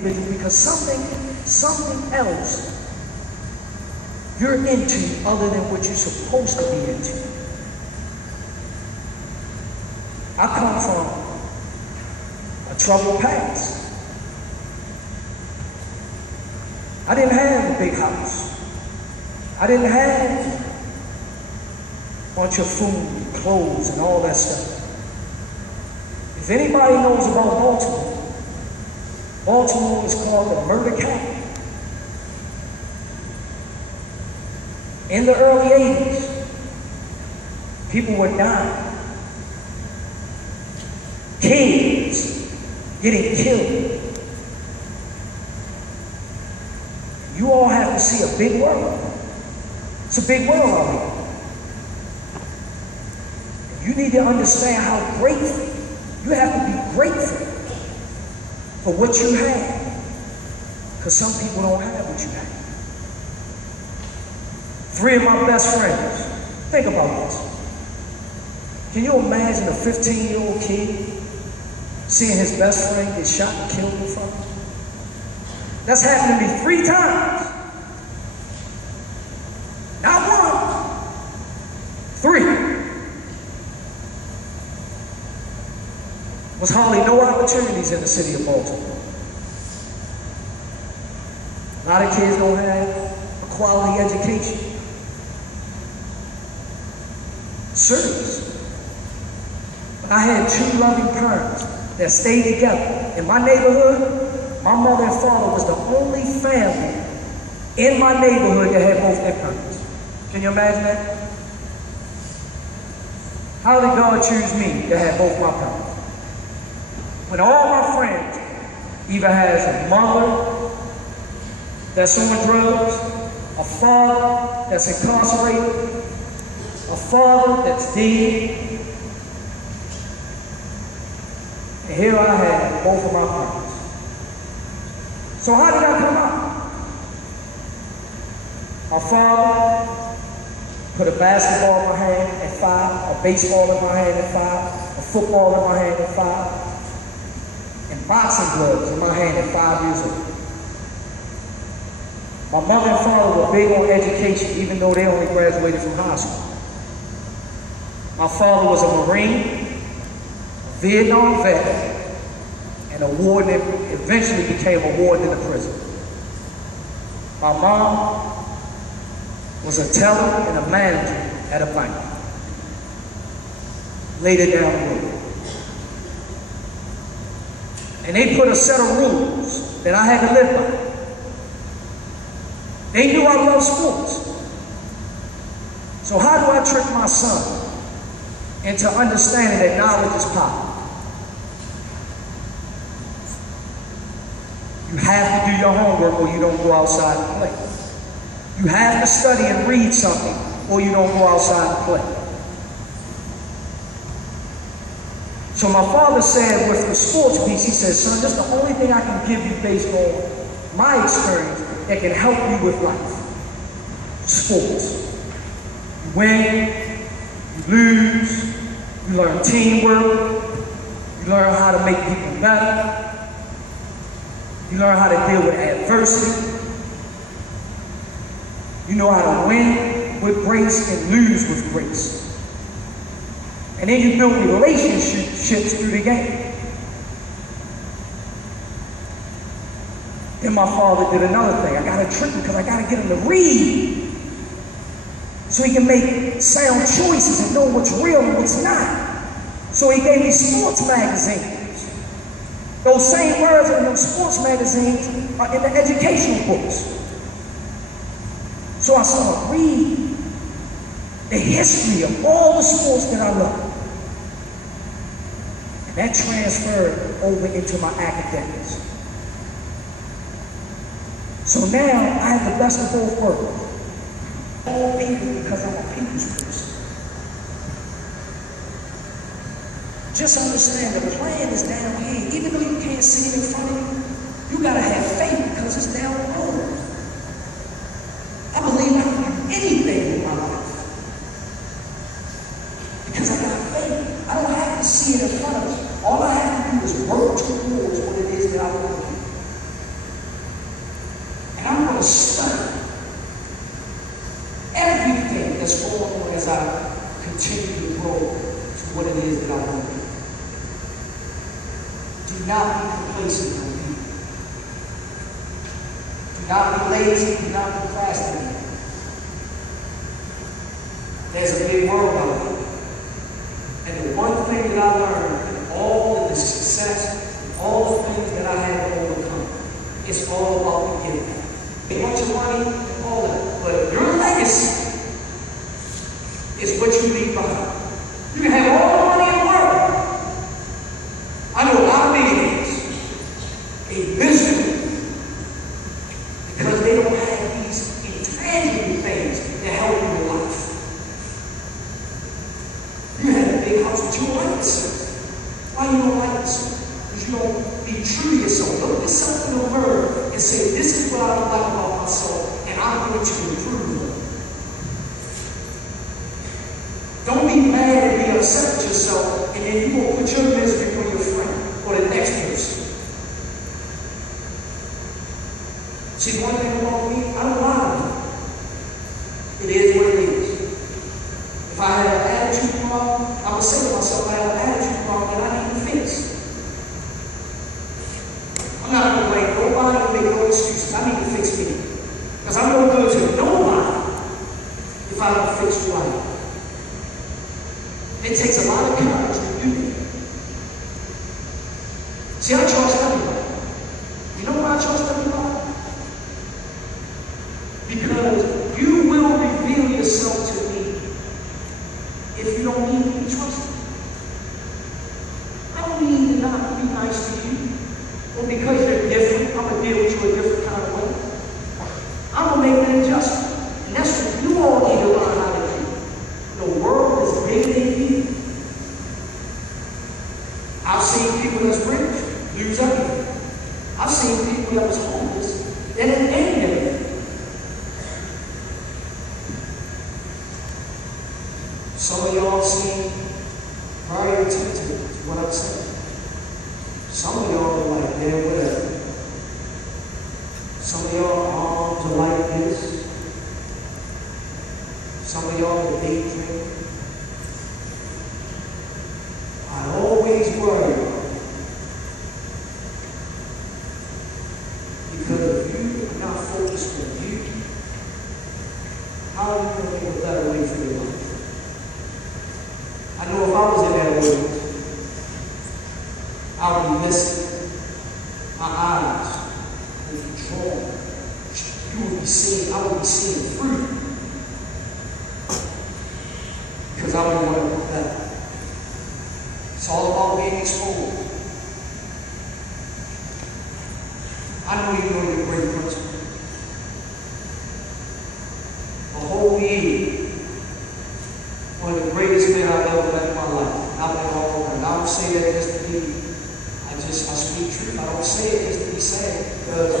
Because something else you're into other than what you're supposed to be into. I come from a troubled past. I didn't have a big house. I didn't have a bunch of food, clothes, and all that stuff. If anybody knows about Baltimore, Baltimore is called the murder capital. In the early 80s, people were dying. Kids getting killed. You all have to see a big world. It's a big world out here. You need to understand how grateful. You have to be grateful for what you have. Because some people don't have what you have. 3 of my best friends. Think about this. Can you imagine a 15-year-old kid seeing his best friend get shot and killed in front of him? That's happened to me 3 times. Not 1. 3. Was hardly no opportunities in the city of Baltimore. A lot of kids don't have a quality education. Serious. But I had 2 loving parents that stayed together. In my neighborhood, my mother and father was the only family in my neighborhood that had both their parents. Can you imagine that? How did God choose me to have both my parents? When all my friends either has a mother that's on drugs, a father that's incarcerated, a father that's dead, and here I have both of my parents. So how did I come out? My father put a basketball in my hand at 5, a baseball in my hand at 5, a football in my hand at 5, and boxing gloves in my hand at 5 years old. My mother and father were big on education, even though they only graduated from high school. My father was a Marine, a Vietnam vet, and a warden, eventually became a warden in the prison. My mom was a teller and a manager at a bank. Later down the road. And they put a set of rules that I had to live by. They knew I loved sports. So how do I trick my son into understanding that knowledge is power? You have to do your homework or you don't go outside and play. You have to study and read something or you don't go outside and play. So my father said with the sports piece, he said, son, this is the only thing I can give you based on my experience that can help you with life. Sports. You win, you lose, you learn teamwork, you learn how to make people better, you learn how to deal with adversity, you know how to win with grace and lose with grace. And then you build relationships through the game. Then my father did another thing. I got to trick him because I got to get him to read so he can make sound choices and know what's real and what's not. So he gave me sports magazines. Those same words in those sports magazines are in the educational books. So I started reading the history of all the sports that I love. And that transferred over into my academics. So now I have the best of both worlds. All people because I'm a people's person. Just understand the plan is down here. Even though you can't see it in front of you, you gotta have faith because it's down the road. I believe I can do anything in my life. Because I got faith. I don't have to see it in front of me. All I have to do is work towards what it is that I want to do. continue to grow to what it is that I want to be. Do not be complacent on you. Do not be lazy. Do not procrastinate. There's a big world out there. And the one thing that I learned in all of the success, all the things that I had to overcome, it's all about the giving. A bunch of money and all that. But your legacy is what you leave behind. You can have all the money in the world. I know a lot of millionaires, a miserable, because they don't have these intangible things that help you in life. You have a big house, but you don't like yourself. Why you don't like yourself? Because you don't be true to yourself. Look at yourself in the mirror and say, this is what I don't like about myself, and I'm going to improve on it. Don't be mad and be upset with yourself, and then you won't put your misery on your friend or the next person. See, one thing about me, I don't lie to you. It is what it is. If I had an attitude problem, I would say to myself, I have an attitude problem that I need to fix. I'm not going to blame nobody and make no excuses. I need to fix me. Because I'm no good to nobody if I don't fix who I am. It takes a lot of courage to do that. See, I trust everybody. You know why I trust everybody? Because you will reveal yourself to me if you don't need me to trust me. I don't need to not be nice to you. Or because you're different, I'm going to deal with you a different kind of way. I'm going to make an adjustment. And that's what you all need to learn how to do. The world is bigger than you. I've seen people that's rich lose everything. I've seen people that was homeless that didn't end everything. Some of y'all seem very attentive to what I'm saying. Some of y'all are like, yeah, whatever. Some of y'all arms are like this. Some of y'all are daydreaming. I always worry because if you are not focused on you, how are you going to make a better way for your life? I know if I was in that world, I would be missing. My eyes would be drawn. You would be seeing, I would be seeing fruit. Because I would want to do better. It's all about being exposed. I know you know your great principle. A whole year, one of the greatest men I've ever met in my life. I've been all over. And I don't say that just to be, I speak truth. I don't say it just to be saying, because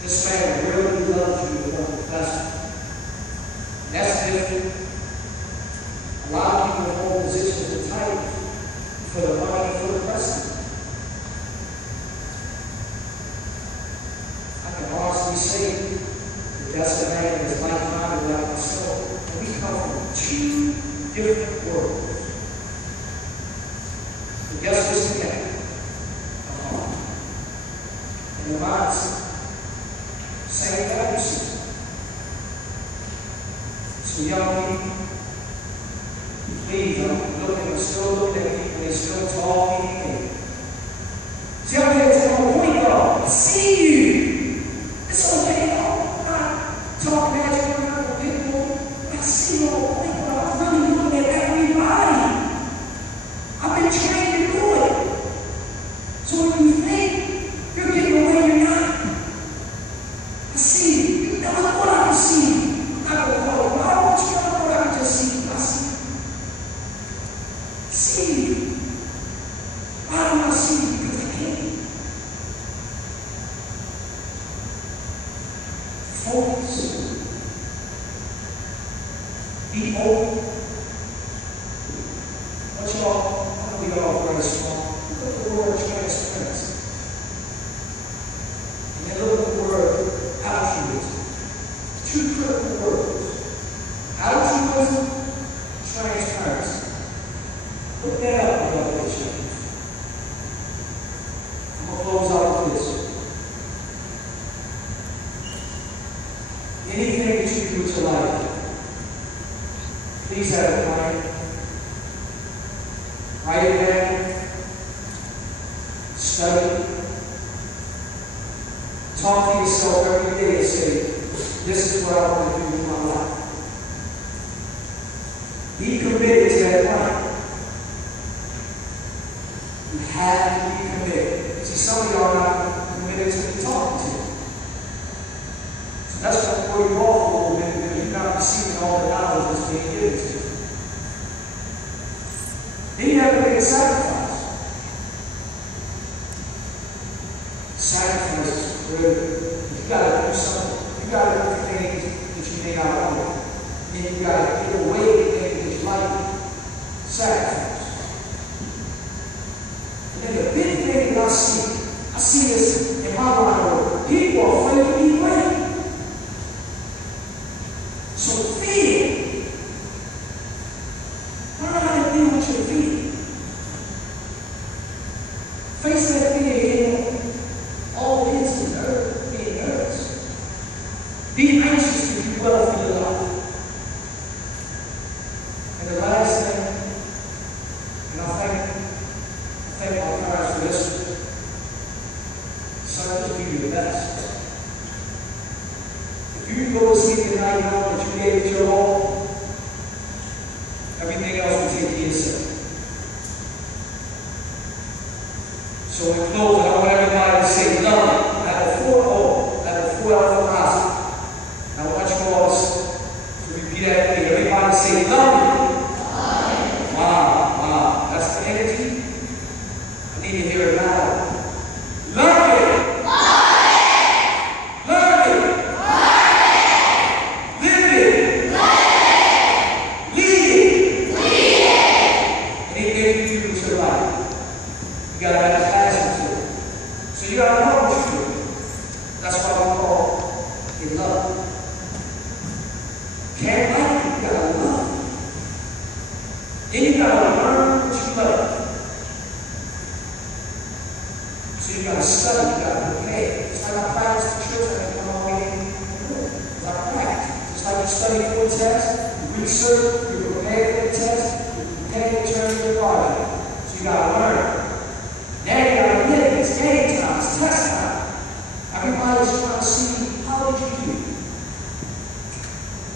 this man really loves you to want the best. That's different. A lot of people in all positions are tight for the money, for the president. I can honestly say that that's a man that's like-minded like myself. And we come from two different worlds. But guess what's together? And the mindset. Same value system. So young people, please, I'm still looking at people, they still talking. See, I'm here to tell my point, y'all. I see you. It's okay, y'all. I'm not talking at you, I'm not people. I see you all. I'm really looking at everybody. I've been trained to do it. So when you think you're getting away, you're not. I see you. You never know what I can see. I'm not going to call it. I don't want you to know what I can just see. I see you. See you. Why do I see you? Because I can't. Focus. Be open. What y'all, I know we all very strong. Look at the word transparency. And then look at the word altruism. Two critical words. Altruism, transparency. Please have a plan. Write it down. Study. Talk to yourself every day and say, this is what I want to do with my life. Be committed to that plan. You have to be committed. See, some of y'all are not committed to talking to you. So that's going to throw you off a little bit because you're not receiving all the knowledge that's being given to you. Then you have to make a sacrifice. Sacrifice is critical. You got to do something. You got to do things that you may not want. And you got to get away with things that you like. Sacrifice. And then the big thing that I see this in my line of work. People are afraid to be great. So fear. Learn how to deal with your fear. Face that fear again. All it is being nervous. Be anxious to do well for your life. And the last thing, and I thank my parents for this, son, just be your best. If you go to sleep tonight knowing that you gave it your all, everything else will take care of itself. So in closing, I want everybody to say love. I have a 4-hour philosophy. I want you all to repeat that to me. Everybody say love me. Wow. That's the energy. I need to hear it loud. Love me. Love me. Live it. Lead it. Anything you do with your life, you got to have a passion to it. So you got to know what you do. That's why we call it love. Can't like it, you got to love it. Then you got to learn what you love. So you got to study, you got to prepare. It's like I practice the church, I can come all in and do it. It's like practice. It's like you study for a test, you research, you prepare for the test, you prepare to turn your body. So you got to learn. Now you got to live. It's game time. It's test time. Everybody's trying to see how did you do.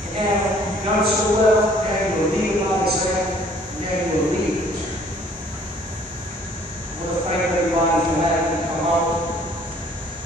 And now you've done so well. Now you're a leader by example. And now you're a leader. I want to thank everybody for having